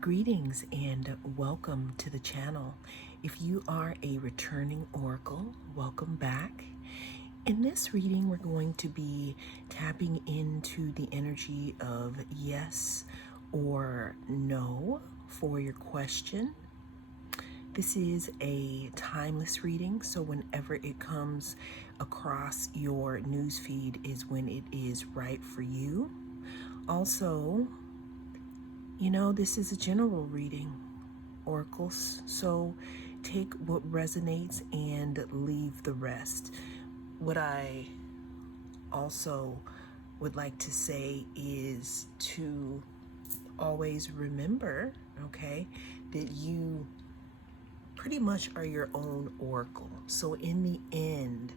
Greetings and welcome to the channel. If you are a returning oracle, welcome back. In this reading, we're going to be tapping into the energy of yes or no for your question. This is a timeless reading, so whenever it comes across your newsfeed is when it is right for you. Also, this is a general reading, oracles, so take what resonates and leave the rest. What I also would like to say is to always remember, that you pretty much are your own oracle. So in the end,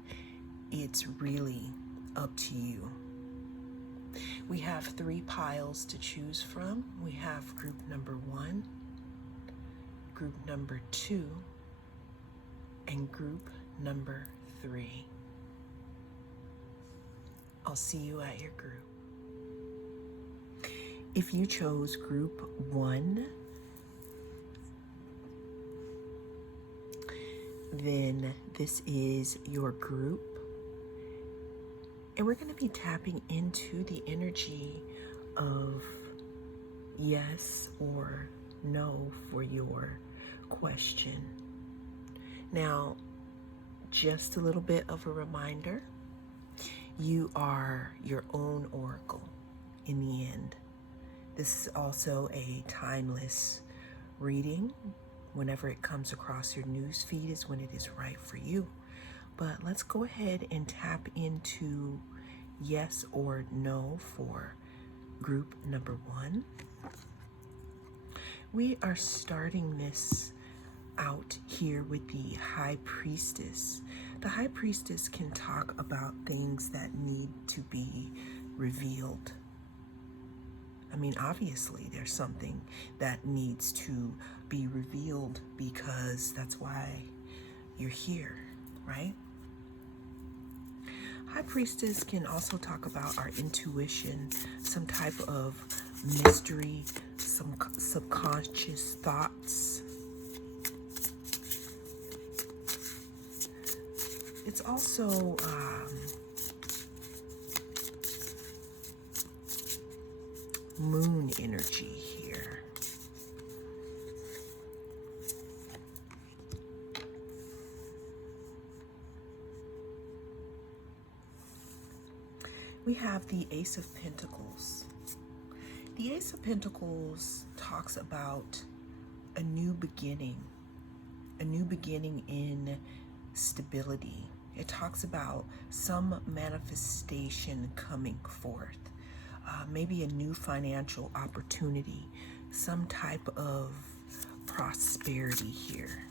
it's really up to you. We have 3 piles to choose from. We have group number 1, group number 2, and group number 3. I'll see you at your group. If you chose group 1, then this is your group. And we're going to be tapping into the energy of yes or no for your question. Now, just a little bit of a reminder, you are your own oracle in the end. This is also a timeless reading. Whenever it comes across your news feed is when it is right for you. But let's go ahead and tap into yes or no for group number 1. We are starting this out here with the High Priestess. The High Priestess can talk about things that need to be revealed. Obviously, there's something that needs to be revealed because that's why you're here, right? High Priestess can also talk about our intuition, some type of mystery, some subconscious thoughts. It's also moon energy here. We have the Ace of Pentacles. The Ace of Pentacles talks about a new beginning in stability. It talks about some manifestation coming forth, maybe a new financial opportunity, some type of prosperity here.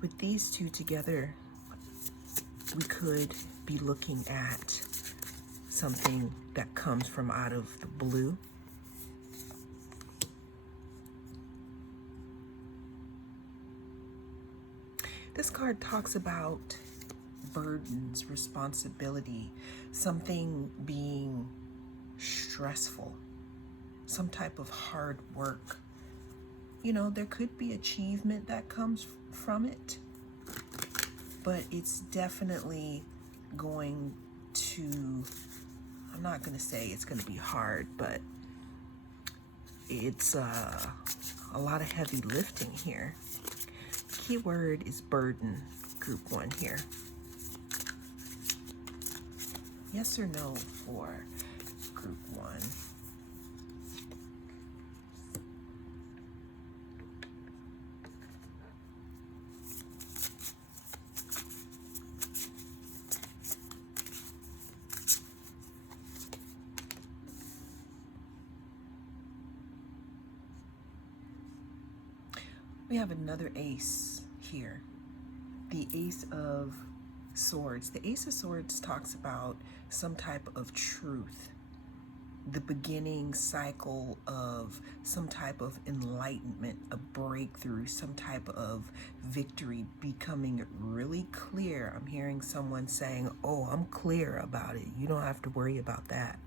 With these two together, we could be looking at something that comes from out of the blue. This card talks about burdens, responsibility, something being stressful, some type of hard work. There could be achievement that comes from it, but it's definitely going to, I'm not going to say it's going to be hard, but it's a lot of heavy lifting here. Keyword is burden, group 1 here. Yes or no for group 1. We have another ace here, the Ace of Swords. The Ace of Swords talks about some type of truth the beginning cycle of some type of enlightenment, a breakthrough, some type of victory, becoming really clear. I'm hearing someone saying, oh, I'm clear about it. You don't have to worry about that.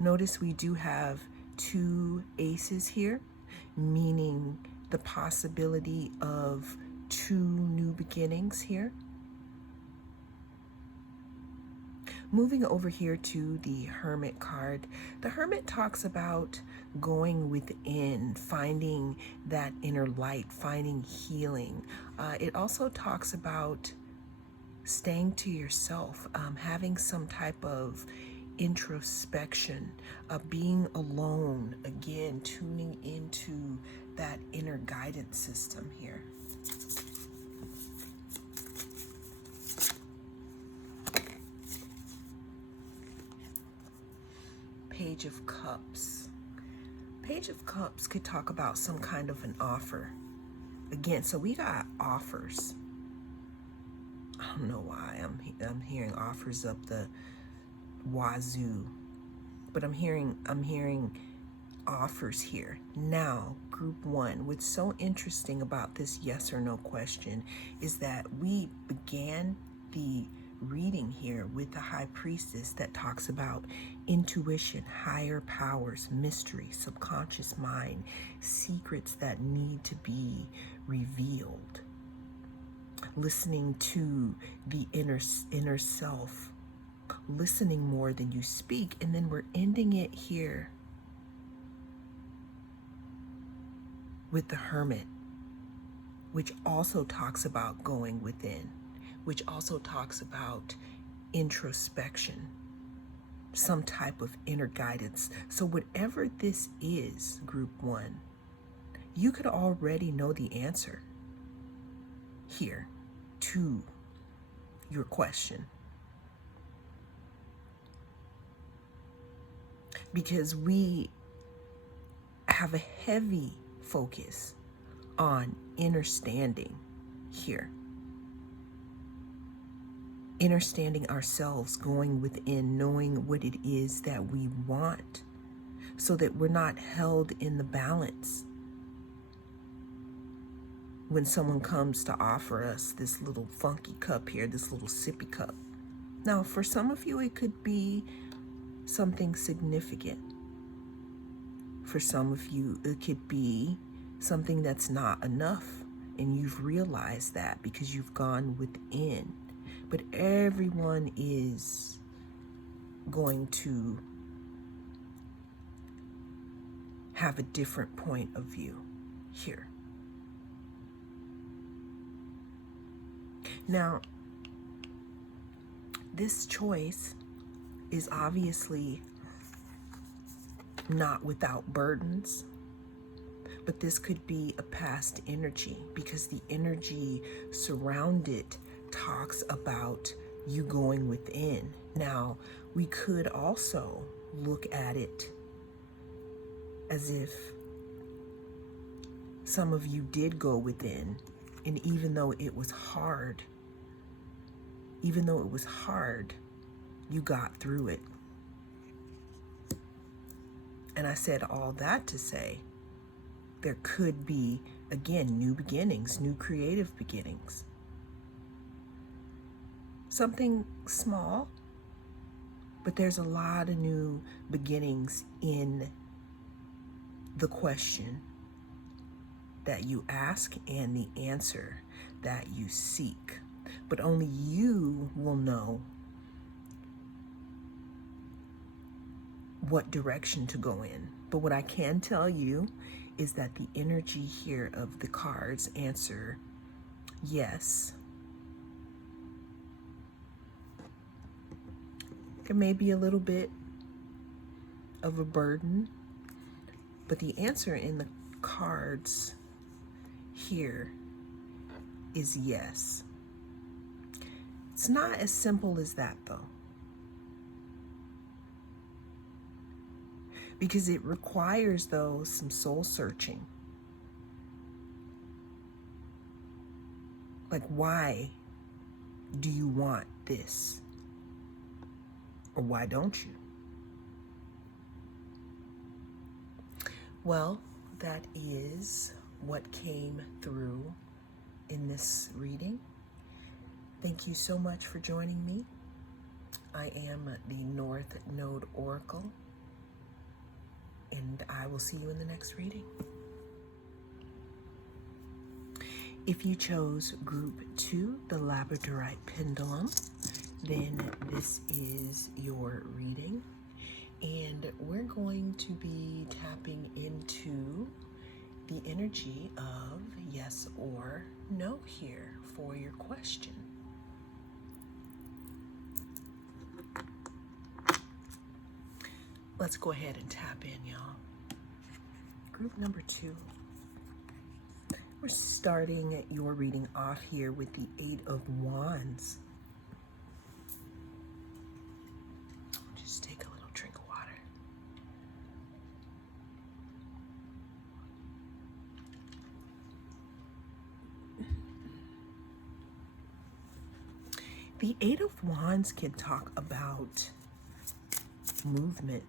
Notice we do have 2 aces here, meaning the possibility of 2 new beginnings here. Moving over here to the Hermit card, the Hermit talks about going within, finding that inner light, finding healing. It also talks about staying to yourself, having some type of introspection, being alone, again, tuning into that inner guidance system here. Page of Cups. Page of Cups could talk about some kind of an offer. Again, so we got offers. I don't know why I'm hearing offers up the wazoo, but I'm hearing offers here. Now, group 1, what's so interesting about this yes or no question is that we began the reading here with the High Priestess that talks about intuition, higher powers, mystery, subconscious mind, secrets that need to be revealed, listening to the inner self, listening more than you speak. And then we're ending it here with the Hermit, which also talks about going within, which also talks about introspection, some type of inner guidance. So whatever this is, group 1, you could already know the answer here to your question. Because we have a heavy focus on understanding here. Understanding ourselves, going within, knowing what it is that we want, so that we're not held in the balance when someone comes to offer us this little funky cup here, this little sippy cup. Now, for some of you, it could be something significant. For some of you, it could be something that's not enough, and you've realized that because you've gone within. But everyone is going to have a different point of view here. Now, this choice is obviously not without burdens, but this could be a past energy, because the energy surrounded talks about you going within. Now, we could also look at it as if some of you did go within, and even though it was hard, you got through it. And I said all that to say there could be, again, new beginnings, new creative beginnings. Something small, but there's a lot of new beginnings in the question that you ask and the answer that you seek. But only you will know what direction to go in. But what I can tell you is that the energy here of the cards answer yes. There may be a little bit of a burden, but the answer in the cards here is yes. It's not as simple as that, though, because it requires, though, some soul searching. Like, why do you want this? Or why don't you? Well, that is what came through in this reading. Thank you so much for joining me. I am the North Node Oracle, and I will see you in the next reading. If you chose Group 2, the Labradorite Pendulum, then this is your reading. And we're going to be tapping into the energy of yes or no here for your question. Let's go ahead and tap in, y'all. Group number 2. We're starting your reading off here with the 8 of Wands. Just take a little drink of water. The 8 of Wands can talk about movement,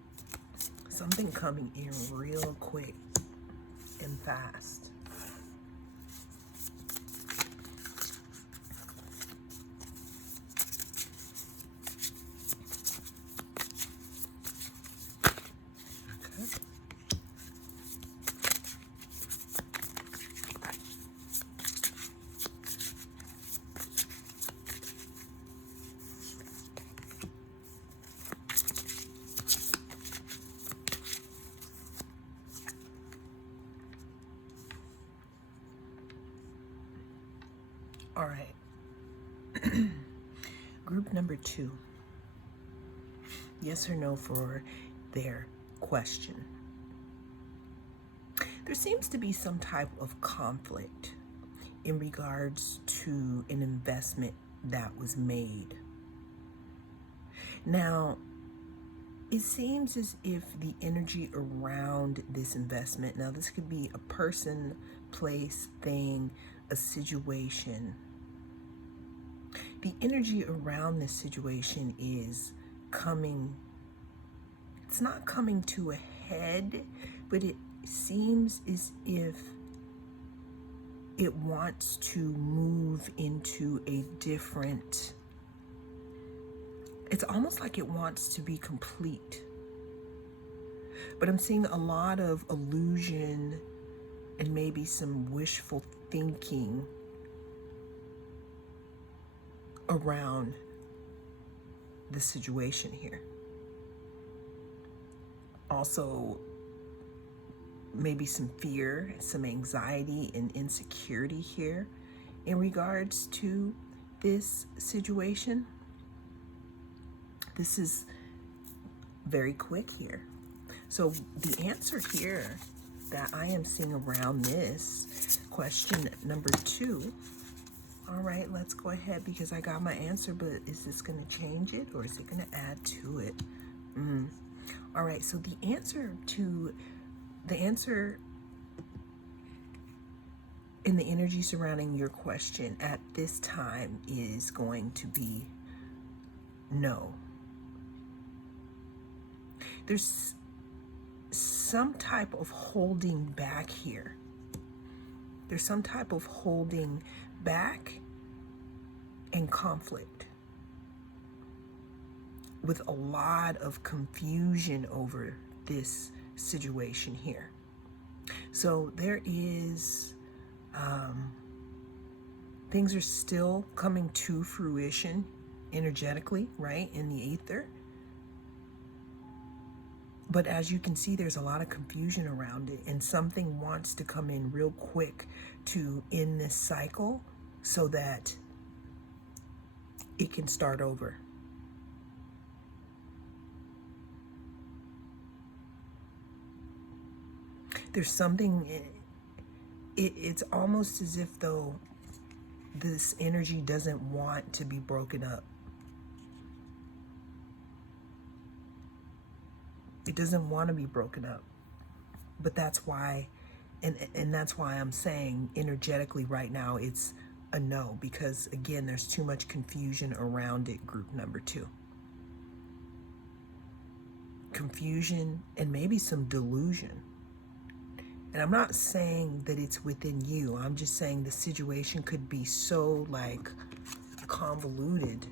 something coming in real quick and fast. All right. Group number 2. Yes or no for their question. There seems to be some type of conflict in regards to an investment that was made. Now, it seems as if the energy around this investment, now this could be a person, place, thing, a situation. The energy around this situation is coming, it's not coming to a head, but it seems as if it wants to move into a different, it's almost like it wants to be complete. But I'm seeing a lot of illusion and maybe some wishful thinking around the situation here. Also, maybe some fear, some anxiety and insecurity here in regards to this situation. This is very quick here. So the answer here that I am seeing around this question number 2. All right, let's go ahead because I got my answer, but is this going to change it or is it going to add to it? All right, so the answer in the energy surrounding your question at this time is going to be no. There's some type of holding back here. There's some type of holding back and conflict with a lot of confusion over this situation here. So there is, things are still coming to fruition energetically, right, in the ether. But as you can see, there's a lot of confusion around it, and something wants to come in real quick to end this cycle so that it can start over. There's something, it's almost as if though this energy doesn't want to be broken up. It doesn't want to be broken up. But that's why, and that's why I'm saying energetically right now it's a no, because again, there's too much confusion around it, group number 2. confusion, and maybe some delusion. And I'm not saying that it's within you. I'm just saying the situation could be so like convoluted.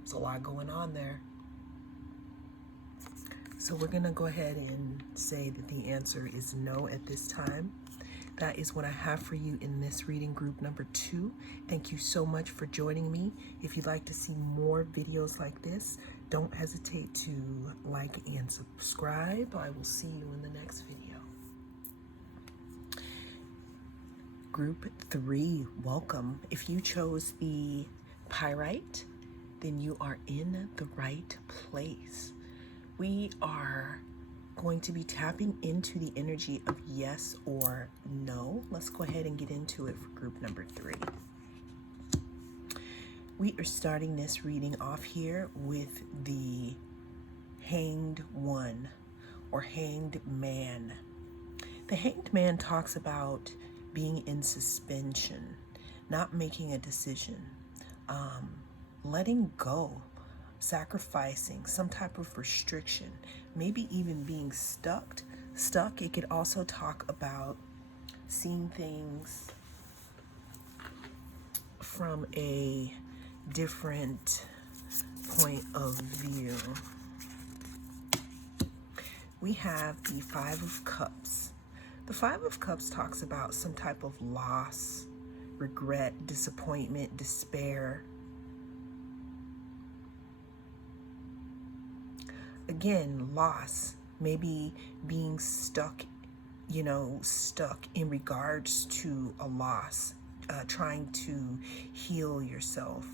There's a lot going on there. So we're gonna go ahead and say that the answer is no at this time. That is what I have for you in this reading group number 2. Thank you so much for joining me. If you'd like to see more videos like this, don't hesitate to like and subscribe. I will see you in the next video. Group 3, welcome. If you chose the pyrite, then you are in the right place. We are going to be tapping into the energy of yes or no. Let's go ahead and get into it for group number 3. We are starting this reading off here with the Hanged One or Hanged Man. The Hanged Man talks about being in suspension, not making a decision, letting go, sacrificing some type of restriction, maybe even being stuck. It could also talk about seeing things from a different point of view. We have the Five of Cups. The Five of Cups talks about some type of loss, regret, disappointment, despair. Again, loss, maybe being stuck in regards to a loss, trying to heal yourself,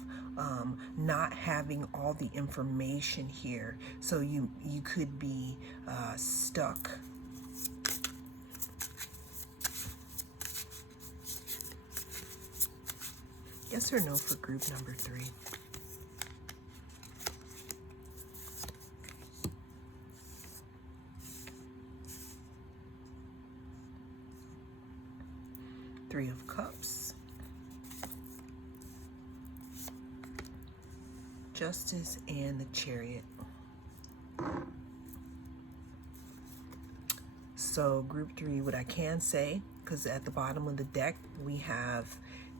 not having all the information here. So you could be stuck. Yes or no for group number 3? Three of Cups, Justice, and the Chariot. So group 3, what I can say, because at the bottom of the deck we have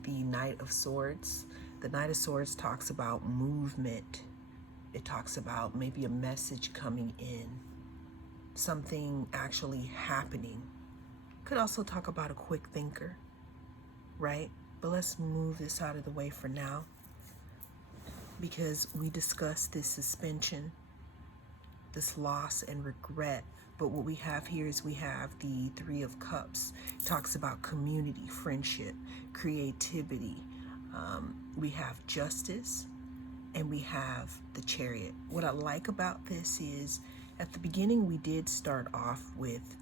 the Knight of Swords. The Knight of Swords talks about movement. It talks about maybe a message coming in, something actually happening. Could also talk about a quick thinker, right? But let's move this out of the way for now, because we discussed this suspension, this loss and regret. But what we have here is we have the Three of Cups. It talks about community, friendship, creativity. We have Justice, and we have the Chariot. What I like about this is at the beginning we did start off with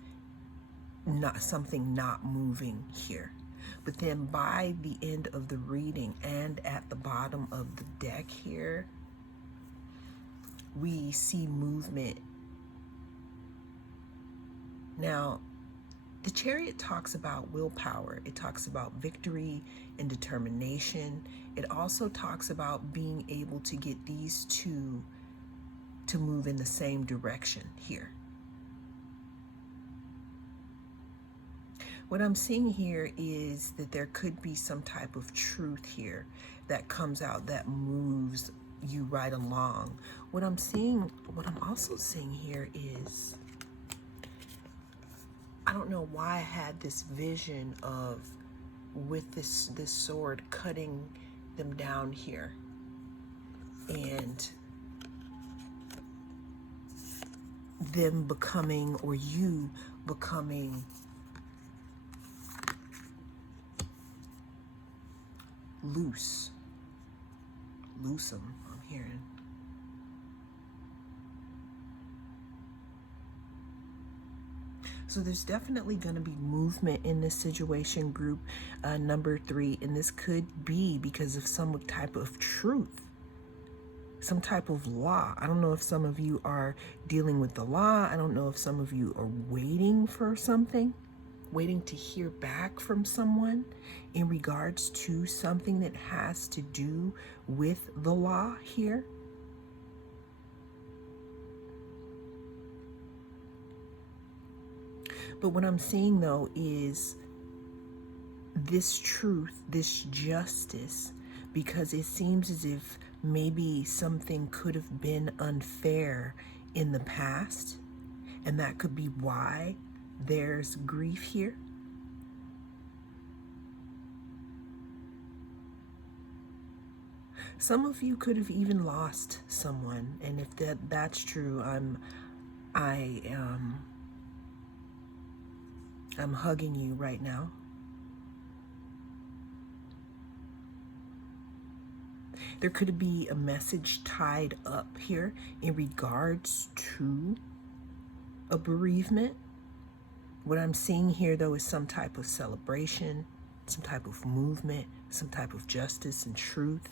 something not moving here. But then by the end of the reading and at the bottom of the deck here, we see movement. Now, the Chariot talks about willpower. It talks about victory and determination. It also talks about being able to get these two to move in the same direction here. What I'm seeing here is that there could be some type of truth here that comes out that moves you right along. What I'm also seeing here is, I don't know why I had this vision of with this sword cutting them down here and them becoming, or you becoming, loose. Loosum, I'm hearing. So there's definitely going to be movement in this situation, group number 3, and this could be because of some type of truth, some type of law. I don't know if some of you are dealing with the law. I don't know if some of you are waiting for something. waiting to hear back from someone in regards to something that has to do with the law here. But what I'm seeing though is this truth, this justice, because it seems as if maybe something could have been unfair in the past, and that could be why there's grief here. Some of you could have even lost someone, and if that's true, I'm hugging you right now. There could be a message tied up here in regards to a bereavement. What I'm seeing here, though, is some type of celebration, some type of movement, some type of justice and truth.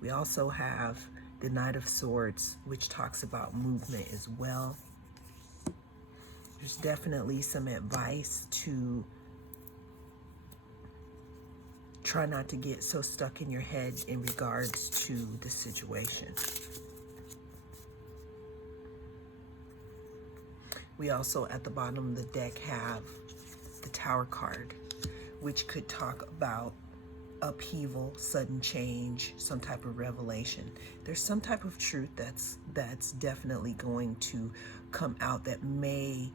We also have the Knight of Swords, which talks about movement as well. There's definitely some advice to try not to get so stuck in your head in regards to the situation. We also, at the bottom of the deck, have the Tower card, which could talk about upheaval, sudden change, some type of revelation. There's some type of truth that's definitely going to come out that may,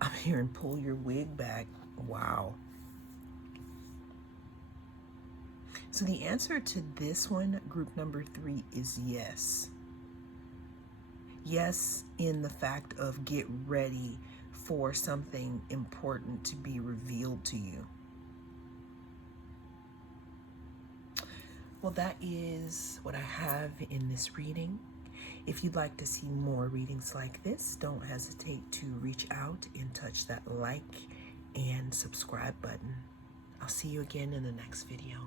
I'm hearing pull your wig back. Wow. So the answer to this one, group number 3, is yes. Yes, in the fact of get ready for something important to be revealed to you. Well, that is what I have in this reading. If you'd like to see more readings like this, don't hesitate to reach out and touch that like and subscribe button. I'll see you again in the next video.